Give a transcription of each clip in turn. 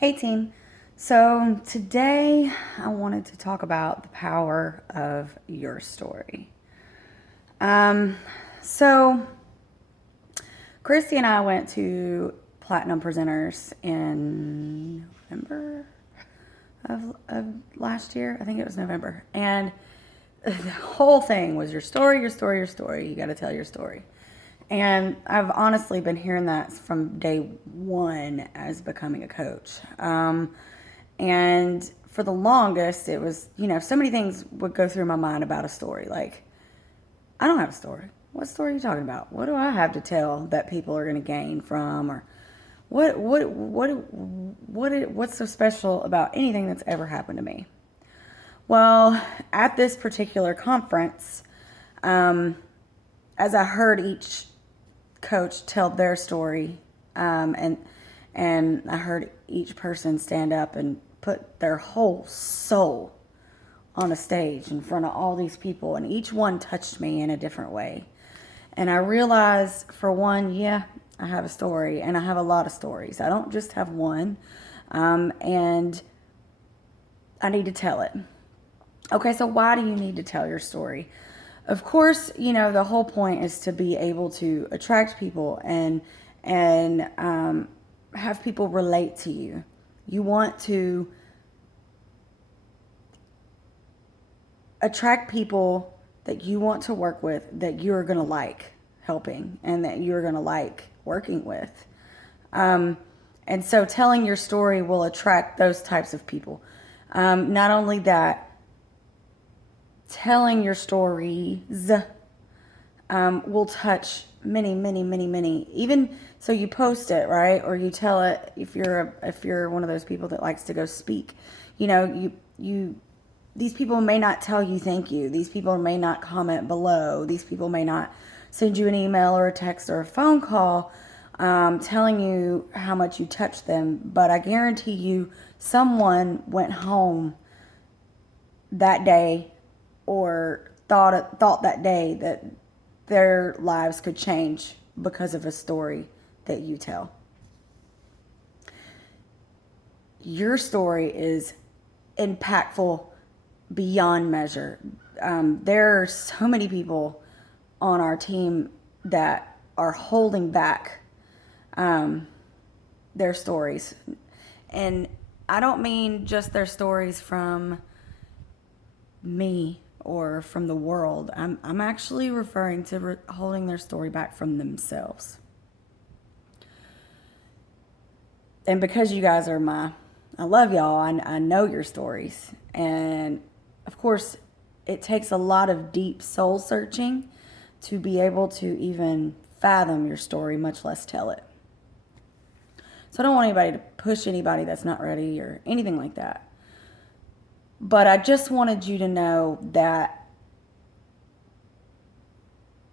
Hey team. So today I wanted to talk about the power of your story. Um, so Christy and I went to Platinum Presenters in November of last year. I think it was November. And the whole thing was your story, your story, your story. You got to tell your story. And I've honestly been hearing that from day one as becoming a coach. And for the longest, it was, so many things would go through my mind about a story. Like, I don't have a story. What story are you talking about? What do I have to tell that people are going to gain from? Or what's so special about anything that's ever happened to me? Well, at this particular conference, um, as I heard each coach tell their story, and I heard each person stand up and put their whole soul on a stage in front of all these people, and each one touched me in a different way. And I realized, for one, yeah, I have a story, and I have a lot of stories. I don't just have one, and I need to tell it. Okay, so why do you need to tell your story? Of course, the whole point is to be able to attract people and have people relate to you. You want to attract people that you want to work with, that you're going to like helping, and that you're going to like working with. And so telling your story will attract those types of people. Not only that, telling your stories will touch many, many, many, many. Even so, you post it, right, or you tell it. If you're one of those people that likes to go speak, you these people may not tell you thank you. These people may not comment below. These people may not send you an email or a text or a phone call telling you how much you touched them. But I guarantee you, someone went home that day or thought that day that their lives could change because of a story that you tell. Your story is impactful beyond measure. There are so many people on our team that are holding back their stories. And I don't mean just their stories from me or from the world. I'm actually referring to holding their story back from themselves. And because you guys are I love y'all. I know your stories. And of course, it takes a lot of deep soul searching to be able to even fathom your story, much less tell it. So I don't want anybody to push anybody that's not ready or anything like that. But I just wanted you to know that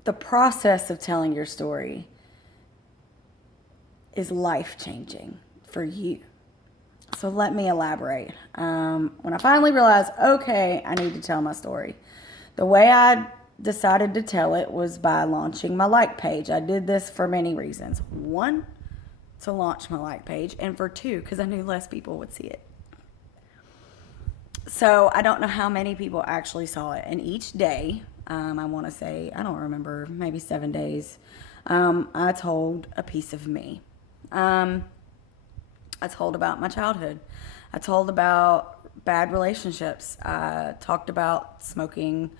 the process of telling your story is life-changing for you. So let me elaborate. When I finally realized, okay, I need to tell my story, the way I decided to tell it was by launching my like page. I did this for many reasons. One, to launch my like page, and for two, because I knew less people would see it. So I don't know how many people actually saw it. And each day, I want to say, I don't remember, maybe 7 days, I told a piece of me. I told about my childhood. I told about bad relationships. I talked about smoking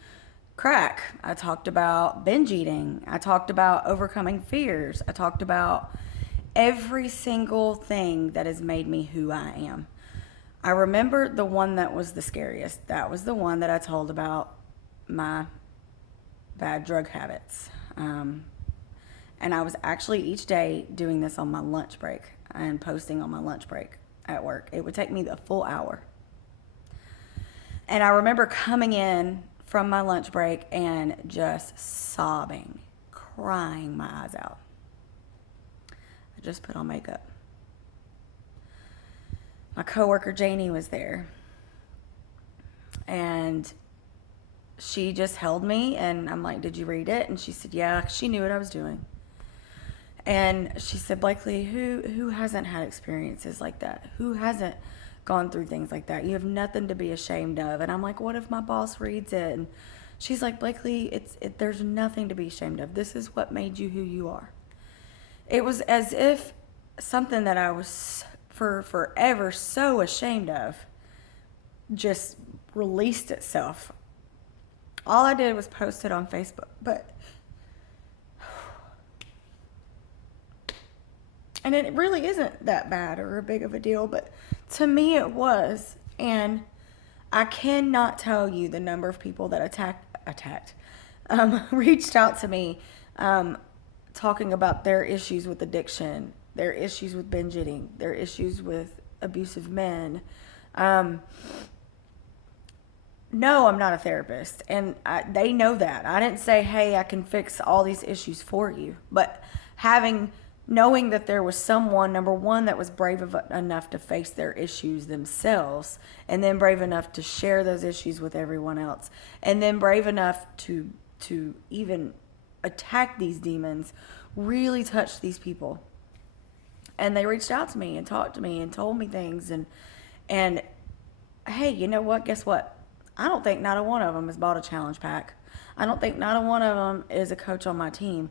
crack. I talked about binge eating. I talked about overcoming fears. I talked about every single thing that has made me who I am. I remember the one that was the scariest. That was the one that I told about my bad drug habits. And I was actually each day doing this on my lunch break and posting on my lunch break at work. It would take me the full hour. And I remember coming in from my lunch break and just sobbing, crying my eyes out. I just put on makeup. My coworker Janie was there. And she just held me, and I'm like, "Did you read it?" And she said, "Yeah." She knew what I was doing. And she said, Blakely, who hasn't had experiences like that? Who hasn't gone through things like that? You have nothing to be ashamed of. And I'm like, what if my boss reads it? And she's like, Blakely, there's nothing to be ashamed of. This is what made you who you are. It was as if something that I was for forever so ashamed of just released itself. All I did was post it on Facebook, and it really isn't that bad or a big of a deal, but to me it was. And I cannot tell you the number of people that reached out to me, talking about their issues with addiction, their issues with binge eating, their issues with abusive men. No, I'm not a therapist, and they know that. I didn't say, hey, I can fix all these issues for you, but knowing that there was someone, number one, that was brave enough to face their issues themselves, and then brave enough to share those issues with everyone else, and then brave enough to even attack these demons, really touched these people. And they reached out to me and talked to me and told me things, and hey, you know what? Guess what? I don't think not a one of them has bought a challenge pack. I don't think not a one of them is a coach on my team.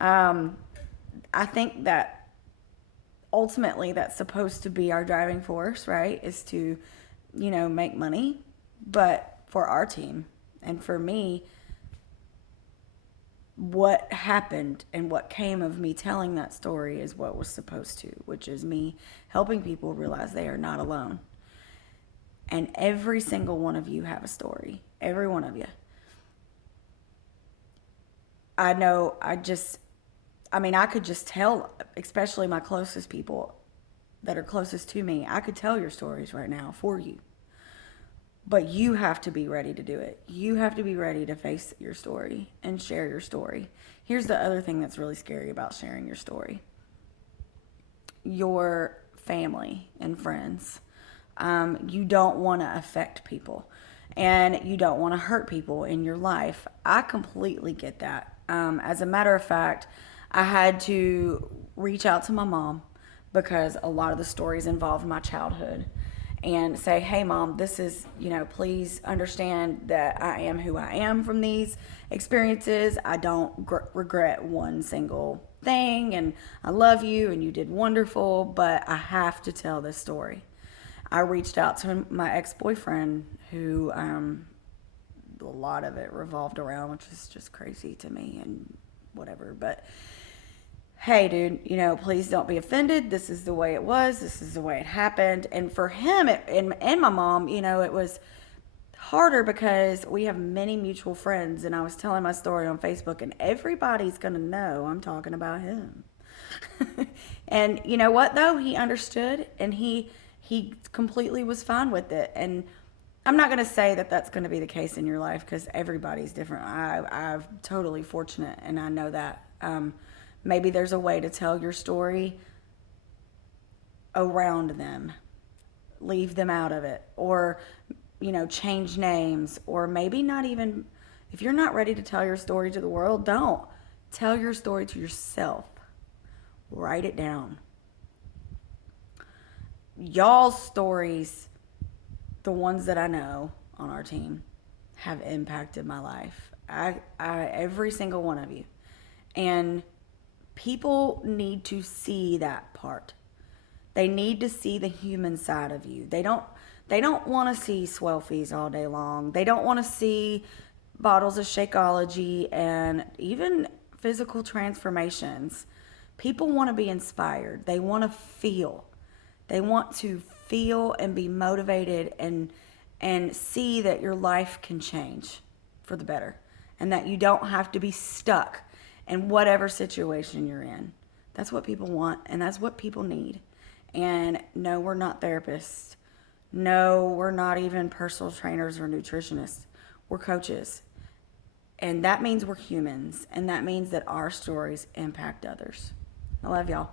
I think that ultimately that's supposed to be our driving force, right? Is to, make money. But for our team and for me, what happened and what came of me telling that story is what was supposed to, which is me helping people realize they are not alone. And every single one of you have a story. Every one of you. I know, I could just tell, especially my closest people that are closest to me, I could tell your stories right now for you. But you have to be ready to do it. You have to be ready to face your story and share your story. Here's the other thing that's really scary about sharing your story. Your family and friends. You don't want to affect people, and you don't want to hurt people in your life. I completely get that. As a matter of fact, I had to reach out to my mom because a lot of the stories involved my childhood, and say, hey Mom, this is, please understand that I am who I am from these experiences. I don't regret one single thing, and I love you and you did wonderful, but I have to tell this story. I reached out to my ex-boyfriend, who a lot of it revolved around, which is just crazy to me and whatever. But hey, dude, please don't be offended. This is the way it was. This is the way it happened. And for him and my mom, it was harder because we have many mutual friends. And I was telling my story on Facebook, and everybody's going to know I'm talking about him. And you know what, though? He understood, and he completely was fine with it. And I'm not going to say that that's going to be the case in your life, because everybody's different. I'm totally fortunate, and I know that. Maybe there's a way to tell your story around them. Leave them out of it. Or, change names. Or maybe not even, if you're not ready to tell your story to the world, don't. Tell your story to yourself. Write it down. Y'all's stories, the ones that I know on our team, have impacted my life. Every single one of you. And people need to see that part. They need to see the human side of you. They don't want to see swelfies all day long. They don't want to see bottles of Shakeology and even physical transformations. People want to be inspired. They want to feel. They want to feel and be motivated and see that your life can change for the better, and that you don't have to be stuck in whatever situation you're in. That's what people want, and that's what people need. And no, we're not therapists. No, we're not even personal trainers or nutritionists. We're coaches. And that means we're humans, and that means that our stories impact others. I love y'all.